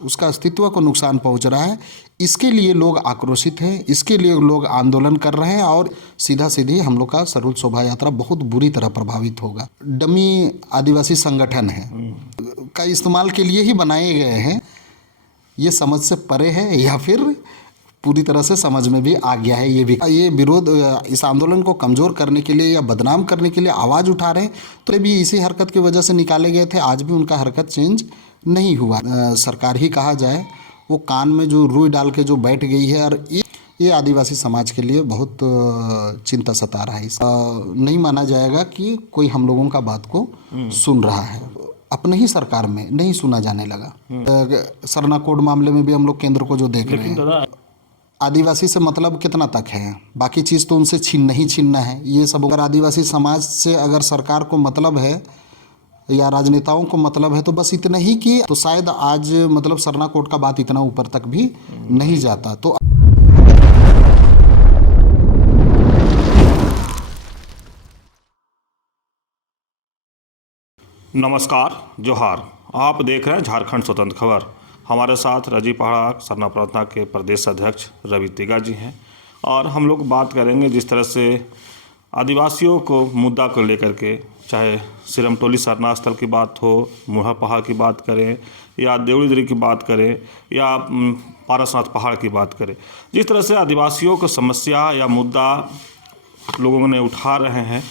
उसका अस्तित्व को नुकसान पहुंच रहा है। इसके लिए लोग आक्रोशित हैं, इसके लिए लोग आंदोलन कर रहे हैं और सीधा सीधी हम लोग का सरहुल शोभा यात्रा बहुत बुरी तरह प्रभावित होगा। डमी आदिवासी संगठन है का इस्तेमाल के लिए ही बनाए गए हैं। ये समझ से परे है या फिर पूरी तरह से समझ में भी आ गया है। ये विरोध इस आंदोलन को कमज़ोर करने के लिए या बदनाम करने के लिए आवाज़ उठा रहे हैं, तो ये भी इसी हरकत की वजह से निकाले गए थे। आज भी उनका हरकत चेंज नहीं हुआ। सरकार ही कहा जाए, वो कान में जो रुई डाल के जो बैठ गई है। और ये आदिवासी समाज के लिए बहुत चिंता सता रहा है। नहीं माना जाएगा कि कोई हम लोगों का बात को सुन रहा है। अपने ही सरकार में नहीं सुना जाने लगा। सरना कोड मामले में भी हम लोग केंद्र को जो देख रहे हैं, आदिवासी से मतलब कितना तक है, बाकी चीज़ तो उनसे नहीं छीनना है। ये सब अगर आदिवासी समाज से अगर सरकार को मतलब है या राजनेताओं को मतलब है तो बस इतना ही कि तो शायद आज मतलब सरना कोड का बात इतना ऊपर तक भी नहीं जाता। तो नमस्कार, जोहार। आप देख रहे हैं झारखंड स्वतंत्र खबर। हमारे साथ रजी पहाड़ा सरना प्रार्थना के प्रदेश अध्यक्ष रवि तिगा जी हैं और हम लोग बात करेंगे जिस तरह से आदिवासियों को मुद्दा को लेकर के, चाहे सिरमटोली सरना स्थल की बात हो, मुढ़ा पहाड़ की बात करें या देवड़ीदरी की बात करें या पारसनाथ पहाड़ की बात करें, जिस तरह से आदिवासियों को समस्या या मुद्दा लोगों ने उठा रहे हैं,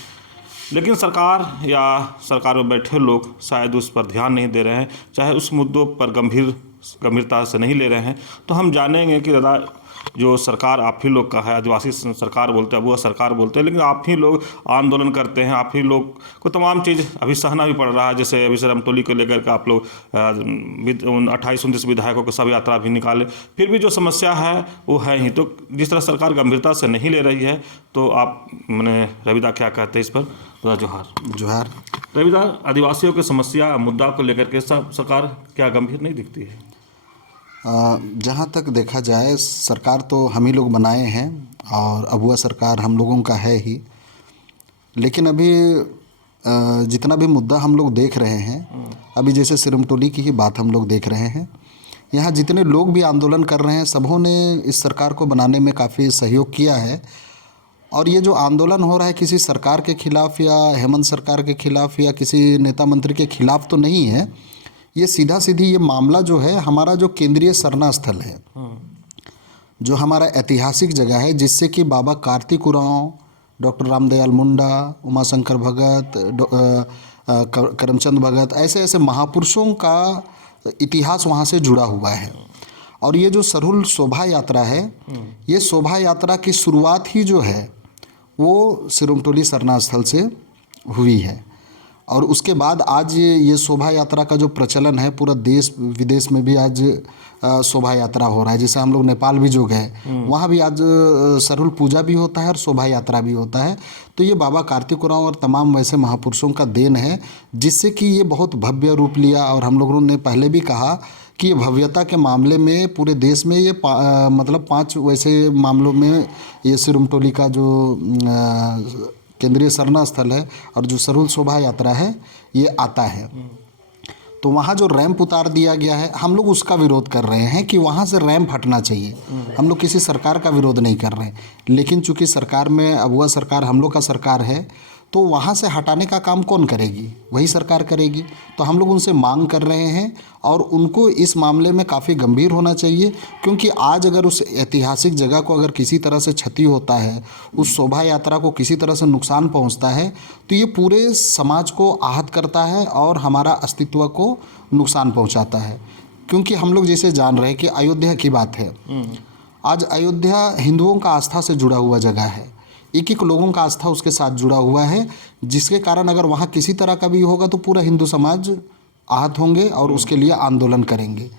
लेकिन सरकार या सरकार में बैठे लोग शायद उस पर ध्यान नहीं दे रहे हैं, चाहे उस मुद्दों पर गंभीरता से नहीं ले रहे हैं। तो हम जानेंगे कि दादा, जो सरकार आप ही लोग का है, आदिवासी सरकार बोलते हैं, वो सरकार बोलते हैं, लेकिन आप ही लोग आंदोलन करते हैं, आप ही लोग को तमाम चीज़ अभी सहना भी पड़ रहा है। जैसे अभी सिरमटोली को लेकर के आप लोग 28-29 विधायकों को सब यात्रा भी निकाले, फिर भी जो समस्या है वो है ही। तो जिस तरह सरकार गंभीरता से नहीं ले रही है, तो आप मैंने रविदा क्या कहते हैं इस पर? जोहार रविदा, आदिवासियों की समस्या मुद्दा को लेकर के सरकार क्या गंभीर नहीं दिखती है? जहाँ तक देखा जाए, सरकार तो हम ही लोग बनाए हैं और अबुआ सरकार हम लोगों का है ही। लेकिन अभी जितना भी मुद्दा हम लोग देख रहे हैं, अभी जैसे सिरमटोली की ही बात हम लोग देख रहे हैं, यहाँ जितने लोग भी आंदोलन कर रहे हैं, सबों ने इस सरकार को बनाने में काफ़ी सहयोग किया है। और ये जो आंदोलन हो रहा है किसी सरकार के खिलाफ या हेमंत सरकार के खिलाफ या किसी नेता मंत्री के खिलाफ तो नहीं है। ये सीधा सीधी ये मामला जो है, हमारा जो केंद्रीय सरना स्थल है, जो हमारा ऐतिहासिक जगह है, जिससे कि बाबा कार्तिक उरांव, डॉक्टर रामदयाल मुंडा, उमाशंकर भगत, करमचंद भगत, ऐसे ऐसे महापुरुषों का इतिहास वहाँ से जुड़ा हुआ है। और ये जो सरहुल शोभा यात्रा है, ये शोभा यात्रा की शुरुआत ही जो है वो सिरमटोली सरना स्थल से हुई है। और उसके बाद आज ये शोभा यात्रा का जो प्रचलन है, पूरा देश विदेश में भी आज शोभा यात्रा हो रहा है। जैसे हम लोग नेपाल भी जो गए, वहाँ भी आज सरहुल पूजा भी होता है और शोभा यात्रा भी होता है। तो ये बाबा कार्तिक उरांव और तमाम वैसे महापुरुषों का देन है, जिससे कि ये बहुत भव्य रूप लिया। और हम लोगों ने पहले भी कहा कि ये भव्यता के मामले में पूरे देश में ये मतलब 5 वैसे मामलों में ये सिरमटोली का जो केंद्रीय सरना स्थल है और जो सरहुल शोभा यात्रा है, ये आता है। तो वहाँ जो रैंप उतार दिया गया है, हम लोग उसका विरोध कर रहे हैं कि वहाँ से रैंप हटना चाहिए। हम लोग किसी सरकार का विरोध नहीं कर रहे हैं, लेकिन चूंकि सरकार में अबुआ सरकार हम लोग का सरकार है, तो वहाँ से हटाने का काम कौन करेगी? वही सरकार करेगी। तो हम लोग उनसे मांग कर रहे हैं और उनको इस मामले में काफ़ी गंभीर होना चाहिए, क्योंकि आज अगर उस ऐतिहासिक जगह को अगर किसी तरह से क्षति होता है, उस शोभा यात्रा को किसी तरह से नुकसान पहुँचता है, तो ये पूरे समाज को आहत करता है और हमारा अस्तित्व को नुकसान पहुँचाता है। क्योंकि हम लोग जैसे जान रहे हैं कि अयोध्या की बात है, आज अयोध्या हिंदुओं का आस्था से जुड़ा हुआ जगह है। एक लोगों का आस्था उसके साथ जुड़ा हुआ है, जिसके कारण अगर वहाँ किसी तरह का भी होगा तो पूरा हिंदू समाज आहत होंगे और उसके लिए आंदोलन करेंगे।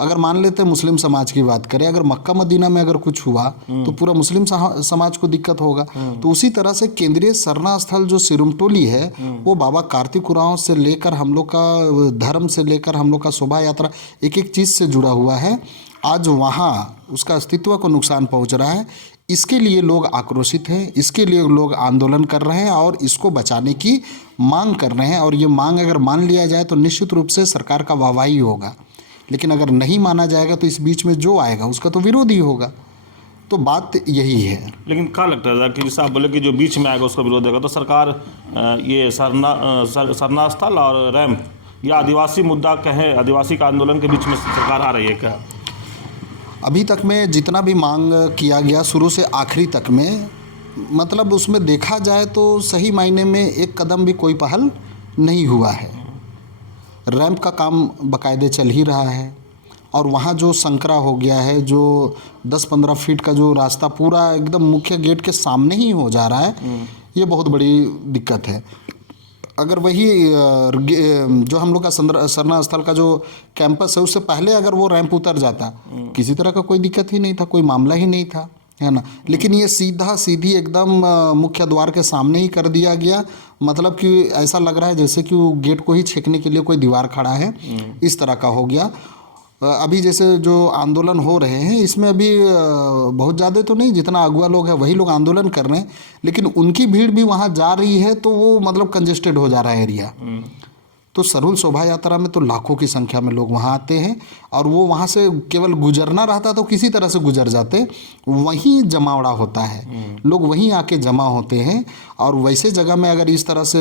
अगर मान लेते हैं मुस्लिम समाज की बात करें, अगर मक्का मदीना में अगर कुछ हुआ तो पूरा मुस्लिम समाज को दिक्कत होगा। तो उसी तरह से केंद्रीय सरना स्थल जो सिरमटोली है, वो बाबा कार्तिक उरांव से लेकर हम लोग का धर्म से लेकर हम लोग का शोभा यात्रा एक एक चीज़ से जुड़ा हुआ है। आज वहाँ उसका अस्तित्व को नुकसान पहुँच रहा है। इसके लिए लोग आक्रोशित हैं, इसके लिए लोग आंदोलन कर रहे हैं और इसको बचाने की मांग कर रहे हैं। और ये मांग अगर मान लिया जाए तो निश्चित रूप से सरकार का वाहवाही होगा। लेकिन अगर नहीं माना जाएगा तो इस बीच में जो आएगा उसका तो विरोध ही होगा। तो बात यही है। लेकिन क्या लगता है कि जैसे आप बोले कि जो बीच में आएगा उसका विरोध होगा, तो सरकार ये सरना स्थल और रैंप या आदिवासी मुद्दा कहें, आदिवासी का आंदोलन के बीच में सरकार आ रही है क्या? अभी तक में जितना भी मांग किया गया शुरू से आखिरी तक में, मतलब उसमें देखा जाए तो सही मायने में एक कदम भी कोई पहल नहीं हुआ है। रैंप का काम बाकायदे चल ही रहा है और वहाँ जो संकरा हो गया है, जो 10-15 फीट का जो रास्ता पूरा एकदम मुख्य गेट के सामने ही हो जा रहा है, ये बहुत बड़ी दिक्कत है। अगर वही जो हम लोग का सरना स्थल का जो कैंपस है उससे पहले अगर वो रैंप उतर जाता, किसी तरह का कोई दिक्कत ही नहीं था, कोई मामला ही नहीं था, है ना। लेकिन ये सीधी एकदम मुख्य द्वार के सामने ही कर दिया गया। मतलब कि ऐसा लग रहा है जैसे कि वो गेट को ही छेकने के लिए कोई दीवार खड़ा है, इस तरह का हो गया। अभी जैसे जो आंदोलन हो रहे हैं इसमें अभी बहुत ज़्यादा तो नहीं, जितना अगुआ लोग हैं वही लोग आंदोलन कर रहे हैं, लेकिन उनकी भीड़ भी वहाँ जा रही है तो वो मतलब कंजेस्टेड हो जा रहा है एरिया। तो सरहुल शोभा यात्रा में तो लाखों की संख्या में लोग वहाँ आते हैं और वो वहाँ से केवल गुजरना रहता तो किसी तरह से गुजर जाते, वहीं जमावड़ा होता है, लोग वहीं आके जमा होते हैं। और वैसे जगह में अगर इस तरह से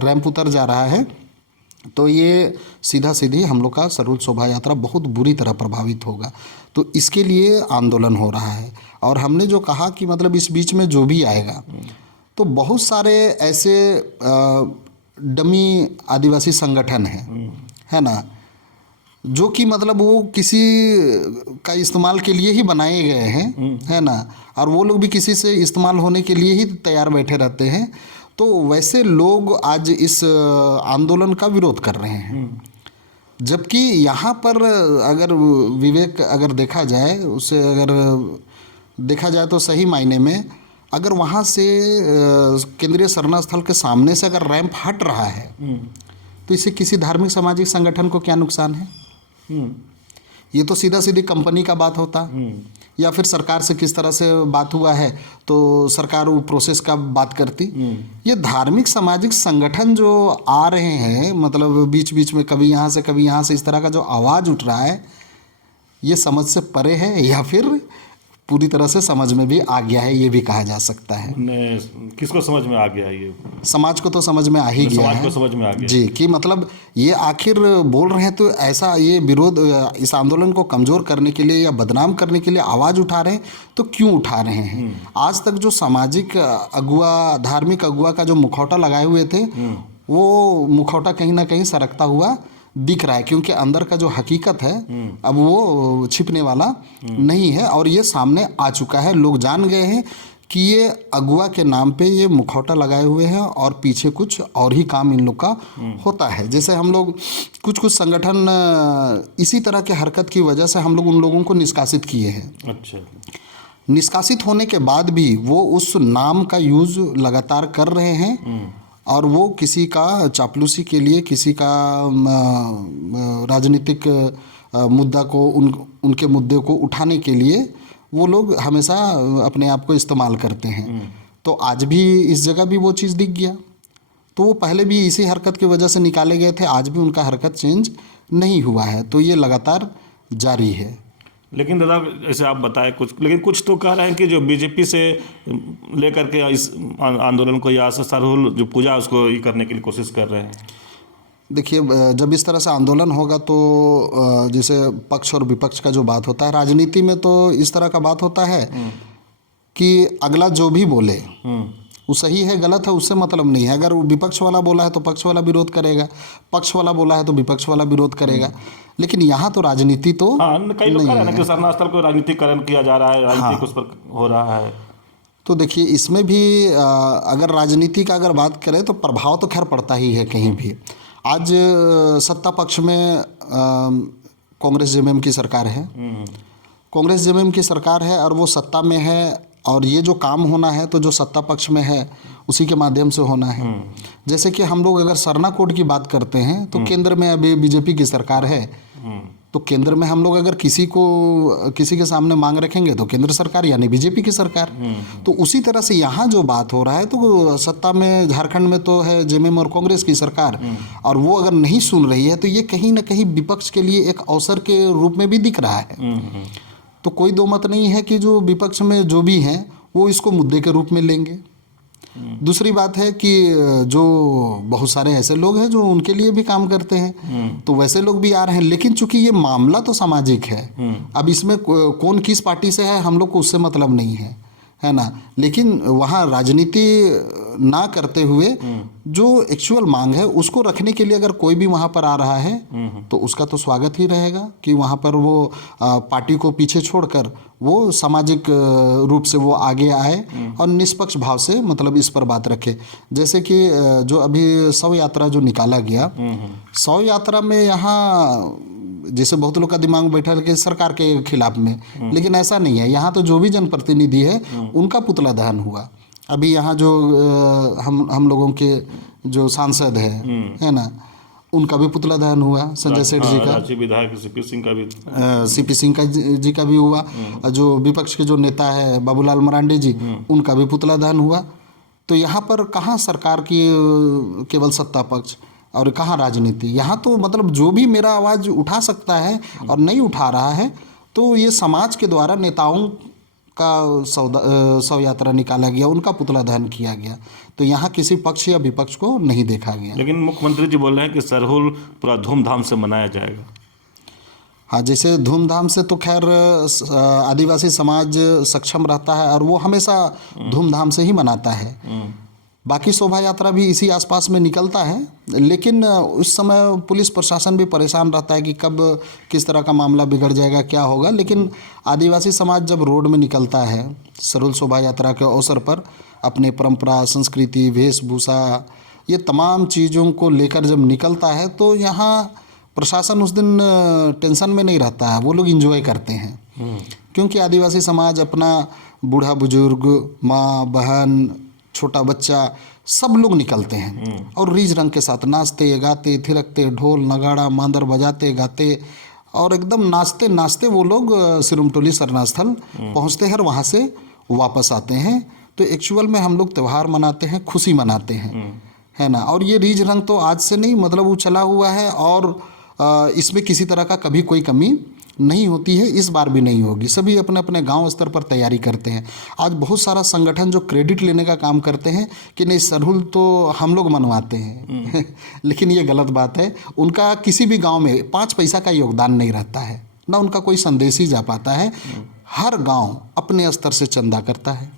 रैंप उतर जा रहा है तो ये सीधी हम लोग का सरहुल शोभा यात्रा बहुत बुरी तरह प्रभावित होगा। तो इसके लिए आंदोलन हो रहा है। और हमने जो कहा कि मतलब इस बीच में जो भी आएगा, तो बहुत सारे ऐसे डमी आदिवासी संगठन हैं, है ना, जो कि मतलब वो किसी का इस्तेमाल के लिए ही बनाए गए हैं, है ना, और वो लोग भी किसी से इस्तेमाल होने के लिए ही तैयार बैठे रहते हैं। तो वैसे लोग आज इस आंदोलन का विरोध कर रहे हैं, जबकि यहाँ पर अगर विवेक अगर देखा जाए, उसे अगर देखा जाए तो सही मायने में अगर वहाँ से केंद्रीय सरना स्थल के सामने से अगर रैंप हट रहा है तो इससे किसी धार्मिक सामाजिक संगठन को क्या नुकसान है? ये तो सीधी कंपनी का बात होता, या फिर सरकार से किस तरह से बात हुआ है तो सरकार वो प्रोसेस का बात करती। ये धार्मिक सामाजिक संगठन जो आ रहे हैं, मतलब बीच बीच में कभी यहाँ से कभी यहाँ से, इस तरह का जो आवाज़ उठ रहा है, ये समझ से परे है या फिर पूरी तरह से समझ में भी आ गया है, ये भी कहा जा सकता है। किसको समझ में आ गया? ये समाज को तो समझ में आ ही गया है, समाज को समझ में आ गया जी, कि मतलब ये आखिर बोल रहे हैं तो ऐसा ये विरोध, इस आंदोलन को कमज़ोर करने के लिए या बदनाम करने के लिए आवाज़ उठा रहे हैं, तो क्यों उठा रहे हैं? आज तक जो सामाजिक अगुआ, धार्मिक अगुआ का जो मुखौटा लगाए हुए थे, वो मुखौटा कहीं ना कहीं सरकता हुआ दिख रहा है, क्योंकि अंदर का जो हकीकत है अब वो छिपने वाला नहीं है और ये सामने आ चुका है। लोग जान गए हैं कि ये अगुआ के नाम पे ये मुखौटा लगाए हुए हैं और पीछे कुछ और ही काम इन लोग का होता है। जैसे हम लोग कुछ संगठन इसी तरह के हरकत की वजह से हम लोग उन लोगों को निष्कासित किए हैं। अच्छा। निष्कासित होने के बाद भी वो उस नाम का यूज़ लगातार कर रहे हैं और वो किसी का चापलूसी के लिए, किसी का राजनीतिक मुद्दा को, उनके मुद्दे को उठाने के लिए वो लोग हमेशा अपने आप को इस्तेमाल करते हैं। तो आज भी इस जगह भी वो चीज़ दिख गया। तो वो पहले भी इसी हरकत की वजह से निकाले गए थे, आज भी उनका हरकत चेंज नहीं हुआ है, तो ये लगातार जारी है। लेकिन दादा जैसे आप बताए कुछ, लेकिन कुछ तो कह रहे हैं कि जो बीजेपी से लेकर के इस आंदोलन को या सरहुल जो पूजा उसको ये करने के लिए कोशिश कर रहे हैं। देखिए, जब इस तरह से आंदोलन होगा तो जैसे पक्ष और विपक्ष का जो बात होता है, राजनीति में तो इस तरह का बात होता है कि अगला जो भी बोले वो सही है गलत है उससे मतलब नहीं है। अगर वो विपक्ष वाला बोला है तो पक्ष वाला विरोध करेगा, पक्ष वाला बोला है तो विपक्ष वाला विरोध करेगा। लेकिन यहाँ तो राजनीति तो कई लोग कह रहे हैं कि सरना स्थल को राजनीतिकरण किया जा रहा है, राजनीतिक उस पर हो रहा है। तो देखिए, इसमें भी अगर राजनीति का अगर बात करें तो प्रभाव तो खैर पड़ता ही है कहीं भी। आज सत्ता पक्ष में कांग्रेस जेएमएम की सरकार है, कांग्रेस जेएमएम की सरकार है और वो सत्ता में है, और ये जो काम होना है तो जो सत्ता पक्ष में है उसी के माध्यम से होना है। जैसे कि हम लोग अगर सरना कोड की बात करते हैं तो केंद्र में अभी बीजेपी की सरकार है, तो केंद्र में हम लोग अगर किसी के सामने मांग रखेंगे तो केंद्र सरकार यानी बीजेपी की सरकार। तो उसी तरह से यहाँ जो बात हो रहा है तो सत्ता में झारखंड में तो है जेएमएम और कांग्रेस की सरकार, और वो अगर नहीं सुन रही है तो ये कहीं ना कहीं विपक्ष के लिए एक अवसर के रूप में भी दिख रहा है। तो कोई दो मत नहीं है कि जो विपक्ष में जो भी हैं वो इसको मुद्दे के रूप में लेंगे। दूसरी बात है कि जो बहुत सारे ऐसे लोग हैं जो उनके लिए भी काम करते हैं, तो वैसे लोग भी आ रहे हैं। लेकिन चूंकि ये मामला तो सामाजिक है, अब इसमें कौन किस पार्टी से है हम लोग को उससे मतलब नहीं है ना। लेकिन वहाँ राजनीति ना करते हुए जो एक्चुअल मांग है उसको रखने के लिए अगर कोई भी वहाँ पर आ रहा है तो उसका तो स्वागत ही रहेगा कि वहाँ पर वो पार्टी को पीछे छोड़कर वो सामाजिक रूप से वो आगे आए और निष्पक्ष भाव से मतलब इस पर बात रखे। जैसे कि जो अभी शव यात्रा जो निकाला गया, शव यात्रा में यहाँ जैसे बहुत लोग का दिमाग बैठा है कि सरकार के खिलाफ में, लेकिन ऐसा नहीं है। यहाँ तो जो भी जनप्रतिनिधि है उनका पुतला दहन हुआ। अभी यहाँ जो हम लोगों के जो सांसद है ना, उनका भी पुतला दहन हुआ, संजय सेठ जी का, राज्य विधायक सीपी सिंह का भी सीपी सिंह का जी का भी हुआ, जो विपक्ष के जो नेता है बाबूलाल मरांडी जी उनका भी पुतला दहन हुआ। तो यहाँ पर कहाँ सरकार की केवल सत्ता पक्ष और कहाँ राजनीति। यहाँ तो मतलब जो भी मेरा आवाज़ उठा सकता है और नहीं उठा रहा है तो ये समाज के द्वारा नेताओं का शव यात्रा निकाला गया, उनका पुतला दहन किया गया। तो यहाँ किसी पक्ष या विपक्ष को नहीं देखा गया। लेकिन मुख्यमंत्री जी बोल रहे हैं कि सरहुल पूरा धूमधाम से मनाया जाएगा। हाँ, जैसे धूमधाम से तो खैर आदिवासी समाज सक्षम रहता है और वो हमेशा धूमधाम से ही मनाता है। बाकी शोभा यात्रा भी इसी आसपास में निकलता है, लेकिन उस समय पुलिस प्रशासन भी परेशान रहता है कि कब किस तरह का मामला बिगड़ जाएगा, क्या होगा। लेकिन आदिवासी समाज जब रोड में निकलता है सरहुल शोभा यात्रा के अवसर पर, अपने परंपरा, संस्कृति, वेशभूषा, ये तमाम चीज़ों को लेकर जब निकलता है तो यहाँ प्रशासन उस दिन टेंशन में नहीं रहता है, वो लोग एंजॉय करते हैं। क्योंकि आदिवासी समाज अपना बूढ़ा बुजुर्ग, माँ बहन, छोटा बच्चा सब लोग निकलते हैं और रीझ रंग के साथ नाचते गाते थिरकते, ढोल नगाड़ा मांदर बजाते गाते और एकदम नाचते नाचते वो लोग सिरुमटोली सरना स्थल पहुँचते हैं और वहाँ से वापस आते हैं। तो एक्चुअल में हम लोग त्यौहार मनाते हैं, खुशी मनाते हैं, है ना। और ये रीझ रंग तो आज से नहीं, मतलब वो चला हुआ है और इसमें किसी तरह का कभी कोई कमी नहीं होती है, इस बार भी नहीं होगी। सभी अपने अपने गांव स्तर पर तैयारी करते हैं। आज बहुत सारा संगठन जो क्रेडिट लेने का काम करते हैं कि नहीं सरहुल तो हम लोग मनवाते हैं लेकिन ये गलत बात है। उनका किसी भी गांव में 5 पैसा का योगदान नहीं रहता है, ना उनका कोई संदेश ही जा पाता है। हर गांव अपने स्तर से चंदा करता है,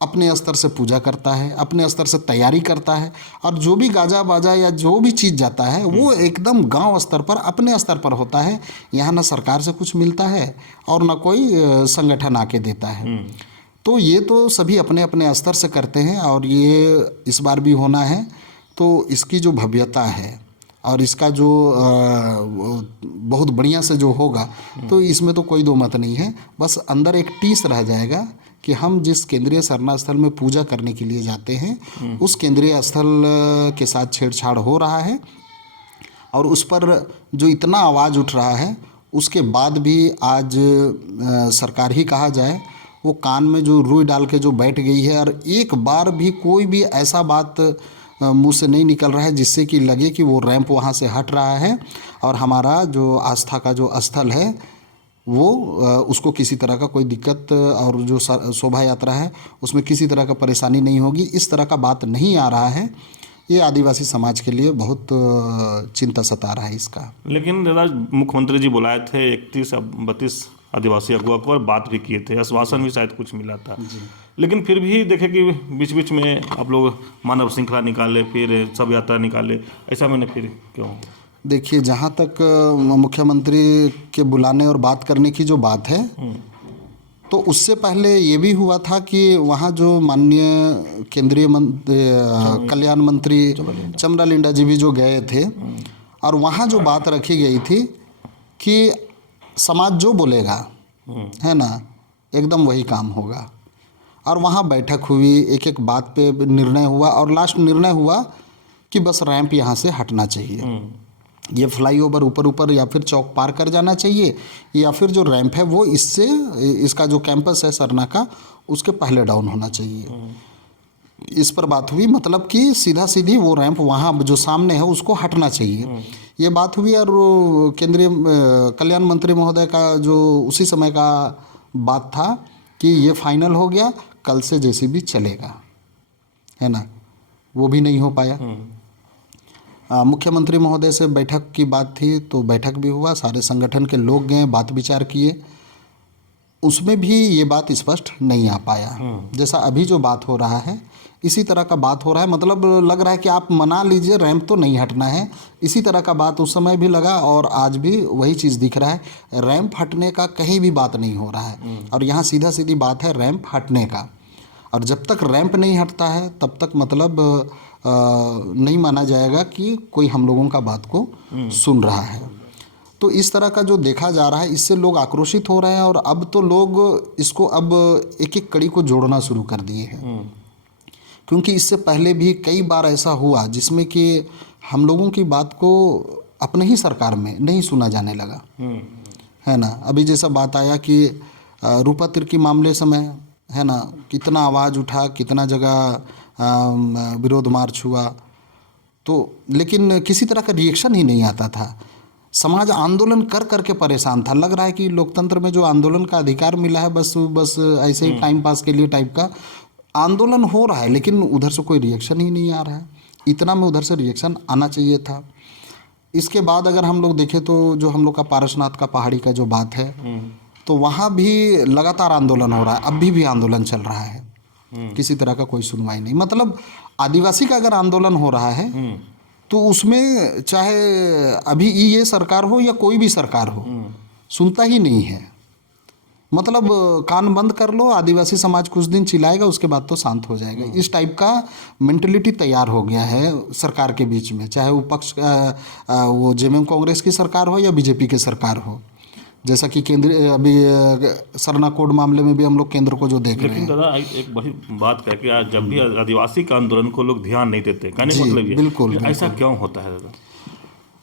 अपने स्तर से पूजा करता है, अपने स्तर से तैयारी करता है और जो भी गाजा बाजा या जो भी चीज़ जाता है वो एकदम गांव स्तर पर अपने स्तर पर होता है। यहाँ ना सरकार से कुछ मिलता है और ना कोई संगठन आके देता है। तो ये तो सभी अपने अपने स्तर से करते हैं और ये इस बार भी होना है। तो इसकी जो भव्यता है और इसका जो बहुत बढ़िया से जो होगा तो इसमें तो कोई दो मत नहीं है। बस अंदर एक टीस रह जाएगा कि हम जिस केंद्रीय सरना स्थल में पूजा करने के लिए जाते हैं उस केंद्रीय स्थल के साथ छेड़छाड़ हो रहा है और उस पर जो इतना आवाज़ उठ रहा है उसके बाद भी आज सरकार ही कहा जाए वो कान में जो रुई डाल के जो बैठ गई है और एक बार भी कोई भी ऐसा बात मुंह से नहीं निकल रहा है जिससे कि लगे कि वो रैंप वहाँ से हट रहा है और हमारा जो आस्था का जो स्थल है वो उसको किसी तरह का कोई दिक्कत और जो शोभा यात्रा है उसमें किसी तरह का परेशानी नहीं होगी, इस तरह का बात नहीं आ रहा है। ये आदिवासी समाज के लिए बहुत चिंता सता रहा है इसका। लेकिन दादा मुख्यमंत्री जी बुलाए थे 31-32 आदिवासी अगुआ को और बात भी किए थे, आश्वासन भी शायद कुछ मिला था। लेकिन फिर भी देखे कि बीच बीच में आप लोग मानव श्रृंखला निकाले, फिर शव यात्रा निकाले, ऐसा मैंने फिर क्यों? देखिए, जहाँ तक मुख्यमंत्री के बुलाने और बात करने की जो बात है तो उससे पहले ये भी हुआ था कि वहाँ जो माननीय केंद्रीय कल्याण मंत्री चमरालिंडा जी भी जो गए थे और वहाँ जो बात रखी गई थी कि समाज जो बोलेगा है ना एकदम वही काम होगा। और वहाँ बैठक हुई, एक एक बात पे निर्णय हुआ और लास्ट निर्णय हुआ कि बस रैंप यहाँ से हटना चाहिए। ये फ्लाईओवर ऊपर ऊपर या फिर चौक पार कर जाना चाहिए, या फिर जो रैंप है वो इससे, इसका जो कैंपस है सरना का, उसके पहले डाउन होना चाहिए। इस पर बात हुई, मतलब कि सीधा सीधी वो रैंप वहाँ जो सामने है उसको हटना चाहिए। ये बात हुई। और केंद्रीय कल्याण मंत्री महोदय का जो उसी समय का बात था कि ये फाइनल हो गया, कल से जेसीबी चलेगा, है ना, वो भी नहीं हो पाया। मुख्यमंत्री महोदय से बैठक की बात थी, तो बैठक भी हुआ, सारे संगठन के लोग गए, बात विचार किए, उसमें भी ये बात स्पष्ट नहीं आ पाया। जैसा अभी जो बात हो रहा है इसी तरह का बात हो रहा है, मतलब लग रहा है कि आप मना लीजिए, रैंप तो नहीं हटना है। इसी तरह का बात उस समय भी लगा और आज भी वही चीज़ दिख रहा है, रैंप हटने का कहीं भी बात नहीं हो रहा है। और यहाँ सीधा सीधी बात है रैंप हटने का, और जब तक रैंप नहीं हटता है तब तक मतलब नहीं माना जाएगा कि कोई हम लोगों का बात को सुन रहा है। तो इस तरह का जो देखा जा रहा है, इससे लोग आक्रोशित हो रहे हैं, और अब तो लोग इसको अब एक एक कड़ी को जोड़ना शुरू कर दिए हैं। क्योंकि इससे पहले भी कई बार ऐसा हुआ जिसमें कि हम लोगों की बात को अपने ही सरकार में नहीं सुना जाने लगा, है ना। अभी जैसा बात आया कि रूपा तिर्की मामले समय, है ना, कितना आवाज़ उठा, कितना जगह विरोध मार्च हुआ, तो लेकिन किसी तरह का रिएक्शन ही नहीं आता था। समाज आंदोलन कर करके परेशान था, लग रहा है कि लोकतंत्र में जो आंदोलन का अधिकार मिला है बस ऐसे ही टाइम पास के लिए टाइप का आंदोलन हो रहा है, लेकिन उधर से कोई रिएक्शन ही नहीं आ रहा है। इतना में उधर से रिएक्शन आना चाहिए था। इसके बाद अगर हम लोग देखें तो जो हम लोग का पारसनाथ का पहाड़ी का जो बात है, तो वहाँ भी लगातार आंदोलन हो रहा है, अभी भी आंदोलन चल रहा है, किसी तरह का कोई सुनवाई नहीं। मतलब आदिवासी का अगर आंदोलन हो रहा है तो उसमें चाहे अभी ये सरकार हो या कोई भी सरकार हो, सुनता ही नहीं है। मतलब कान बंद कर लो, आदिवासी समाज कुछ दिन चिल्लाएगा, उसके बाद तो शांत हो जाएगा। इस टाइप का मेंटलिटी तैयार हो गया है सरकार के बीच में, चाहे वो पक्ष वो जेएमएम कांग्रेस की सरकार हो या बीजेपी की सरकार हो। जैसा कि केंद्र अभी सरना कोड मामले में भी हम लोग केंद्र को जो देख रहे हैं। लेकिन दादा एक बड़ी बात कह कि आज जब भी आदिवासी का आंदोलन को लोग ध्यान नहीं देते, कहने का मतलब ये बिल्कुल, ऐसा क्यों होता है दादा?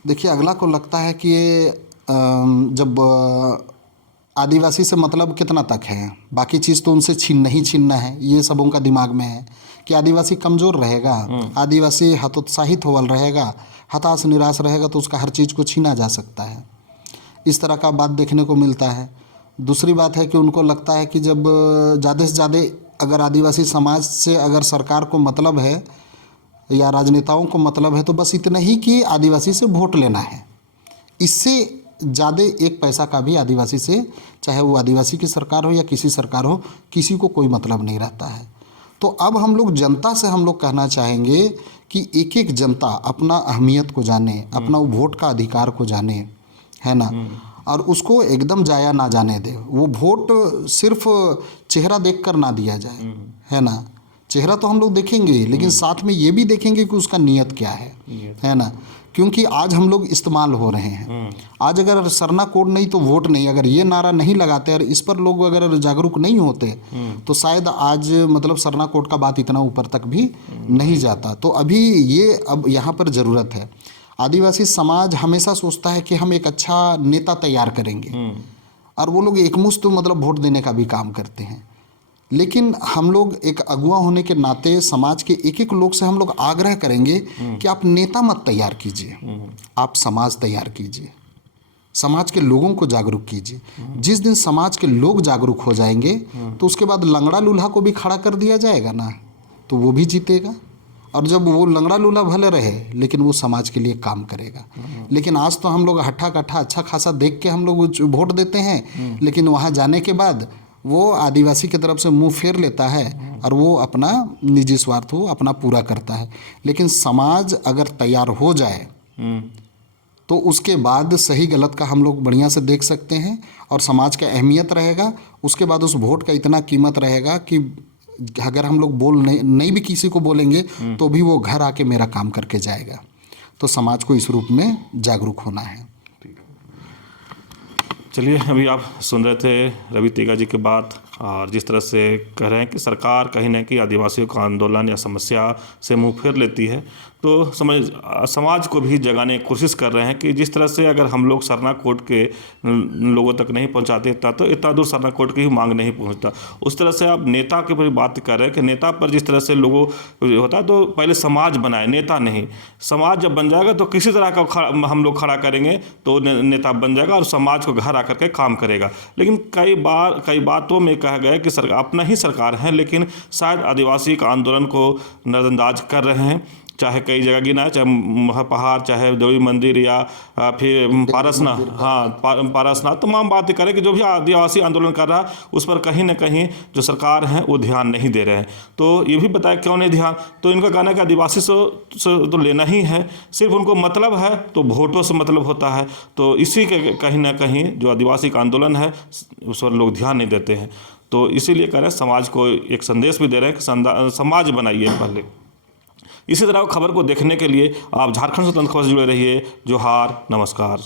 देखिए, अगला को लगता है कि ये जब आदिवासी से मतलब कितना तक है, बाकी चीज़ तो उनसे नहीं छीनना है, ये सब उनका दिमाग में है कि आदिवासी कमज़ोर रहेगा, आदिवासी हतोत्साहित होवल रहेगा, हताश निराश रहेगा, तो उसका हर चीज़ को छीना जा सकता है। इस तरह का बात देखने को मिलता है। दूसरी बात है कि उनको लगता है कि जब ज़्यादा से ज़्यादा अगर आदिवासी समाज से अगर सरकार को मतलब है या राजनेताओं को मतलब है, तो बस इतना ही कि आदिवासी से वोट लेना है। इससे ज़्यादा एक पैसा का भी आदिवासी से, चाहे वो आदिवासी की सरकार हो या किसी सरकार हो, किसी को कोई मतलब नहीं रहता है। तो अब हम लोग जनता से हम लोग कहना चाहेंगे कि एक एक जनता अपना अहमियत को जाने, अपना वोट का अधिकार को जाने, है ना, और उसको एकदम जाया ना जाने दे। वो वोट सिर्फ चेहरा देखकर ना दिया जाए, है ना। चेहरा तो हम लोग देखेंगे, लेकिन साथ में ये भी देखेंगे कि उसका नियत क्या है ना। क्योंकि आज हम लोग इस्तेमाल हो रहे हैं। आज अगर सरना कोड नहीं तो वोट नहीं, अगर ये नारा नहीं लगाते और इस पर लोग अगर जागरूक नहीं होते, तो शायद आज मतलब सरना कोड का बात इतना ऊपर तक भी नहीं जाता। तो अभी ये अब यहाँ पर ज़रूरत है। आदिवासी समाज हमेशा सोचता है कि हम एक अच्छा नेता तैयार करेंगे, और वो लोग एकमुश्त मतलब वोट देने का भी काम करते हैं। लेकिन हम लोग एक अगुवा होने के नाते समाज के एक एक लोग से हम लोग आग्रह करेंगे कि आप नेता मत तैयार कीजिए, आप समाज तैयार कीजिए, समाज के लोगों को जागरूक कीजिए। जिस दिन समाज के लोग जागरूक हो जाएंगे, तो उसके बाद लंगड़ा लूल्हा को भी खड़ा कर दिया जाएगा ना, तो वो भी जीतेगा। और जब वो लंगड़ा लूल्हा भले रहे, लेकिन वो समाज के लिए काम करेगा। लेकिन आज तो हम लोग हट्ठा कट्ठा अच्छा खासा देख के हम लोग वोट देते हैं, लेकिन वहाँ जाने के बाद वो आदिवासी की तरफ से मुंह फेर लेता है और वो अपना निजी स्वार्थ वो अपना पूरा करता है। लेकिन समाज अगर तैयार हो जाए तो उसके बाद सही गलत का हम लोग बढ़िया से देख सकते हैं, और समाज का अहमियत रहेगा। उसके बाद उस वोट का इतना कीमत रहेगा कि अगर हम लोग बोल नहीं भी किसी को बोलेंगे, तो भी वो घर आके मेरा काम करके जाएगा। तो समाज को इस रूप में जागरूक होना है। चलिए, अभी आप सुन रहे थे रवि तेगा जी की बात, और जिस तरह से कह रहे हैं कि सरकार कहीं ना कहीं आदिवासियों का आंदोलन या समस्या से मुंह फेर लेती है, तो समाज को भी जगाने की कोशिश कर रहे हैं कि जिस तरह से अगर हम लोग सरना कोर्ट के लोगों तक नहीं पहुंचाते तो इतना दूर सरना कोर्ट की मांग नहीं पहुंचता। उस तरह से आप नेता के ऊपर बात कर रहे हैं कि नेता पर जिस तरह से लोगों होता है, तो पहले समाज बनाए, नेता नहीं। समाज जब बन जाएगा तो किसी तरह का हम लोग खड़ा करेंगे तो नेता बन जाएगा और समाज को घर आकर के काम करेगा। लेकिन कई बातों में कहा गया कि सरकार अपना ही सरकार है, लेकिन शायद आदिवासी का आंदोलन को नज़रअंदाज कर रहे हैं। चाहे कई जगह गिना है, चाहे महापहाड़, चाहे देवी मंदिर या फिर पारसनाथ, हाँ पारसनाथ, तमाम बातें करें कि जो भी आदिवासी आंदोलन कर रहा है उस पर कहीं ना कहीं जो सरकार है वो ध्यान नहीं दे रहे हैं। तो ये भी बताया क्यों नहीं ध्यान, तो इनका कहना है कि आदिवासी से तो लेना ही है, सिर्फ उनको मतलब है तो वोटों से मतलब होता है। तो इसी के कहीं ना कहीं जो आदिवासी का आंदोलन है उस पर लोग ध्यान नहीं देते हैं। तो इसीलिए कह रहे हैं, समाज को एक संदेश भी दे रहे हैं कि समाज बनाइए पहले। इसी तरह खबर को देखने के लिए आप झारखंड स्वतंत्र खबर से जुड़े रहिए। जोहार, नमस्कार।